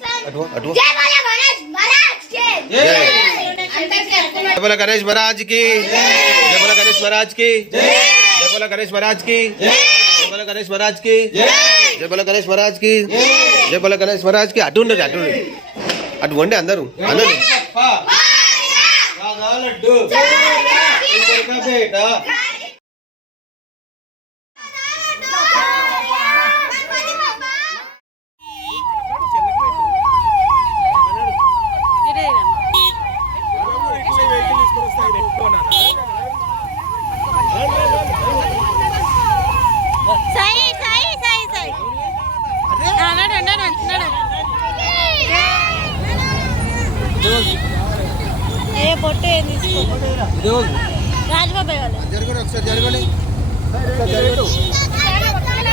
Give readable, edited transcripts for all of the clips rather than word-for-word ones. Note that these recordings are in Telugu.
जय बोला गणेश महाराज की, जय बोला गणेश महाराज की, जय बोला गणेश महाराज की, जय बोला गणेश महाराज की, जय बोला गणेश महाराज की, जय बोला गणेश महाराज की. అటు ఉండండి, అటు ఉండండి, అటు వండి అందరూ అందరూ.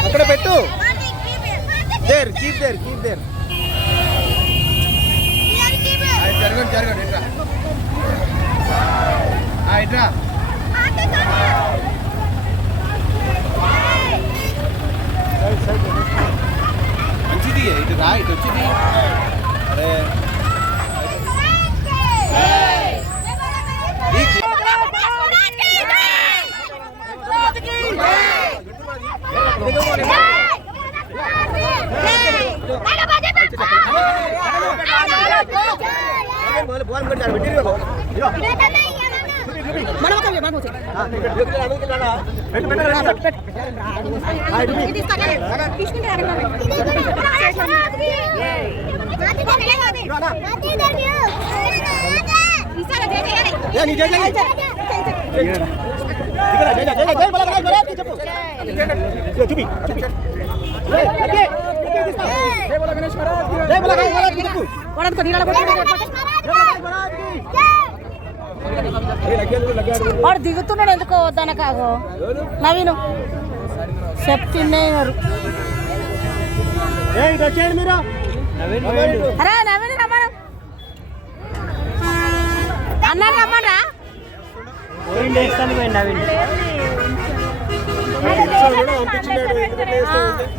అక్కడ పెట్టు. There keep there keep there. జరగండి జరగండి, ఇట్రా ఇట్రా. మంచిది, ఇటు రా, ఇటు వచ్చింది. అరే వాడు దిగుతున్నాడు, ఎందుకో వద్దన కాదు. నవీను చెప్తున్నారు. అరే నవీన్ రమ్మను అన్నాడు, రమ్మరా.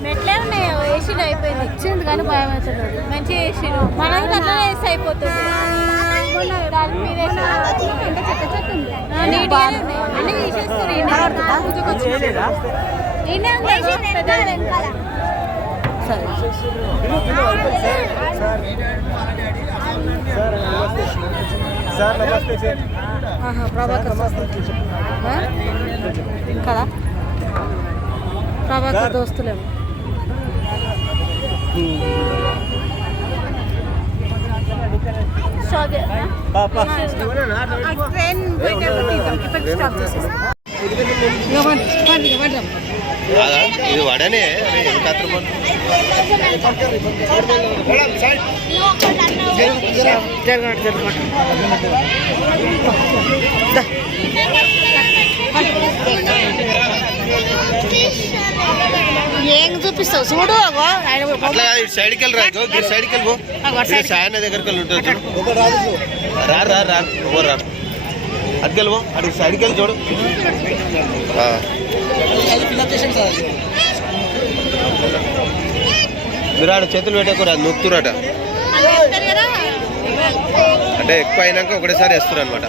మెట్లే ఉన్నాయి, వేసిండు అయిపోయింది. ఇచ్చింది కానీ భయం అవుతుంది. మంచిగా వేసిండు, మనం అట్లా వేసి అయిపోతుంది. అన్ని తీసేస్తారు. కదా ప్రభాకర్ దోస్తులేము. ఇది వడనే ఏం చూపిస్తావు చూడు. అట్లా సైడ్కి వెళ్ళి రాదు, సైడ్కి వెళ్ళిపో. సాయన దగ్గరికి వెళ్ళి ఉంటుంది. రా రా రా ఎవరు రా, అటుకెళ్ళిపో, అటు సైడ్కి వెళ్ళి చూడు. మీరు ఆడ చేతులు పెట్టకూడదు, అది నొక్కుతురట. అంటే ఎక్కువ అయినాక ఒకటేసారి వేస్తారు అనమాట.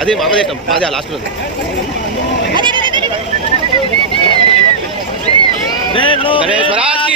అదే మామ చేస్తాం అదే లాస్ట్ ఉంది. గణేశ్వరాజ్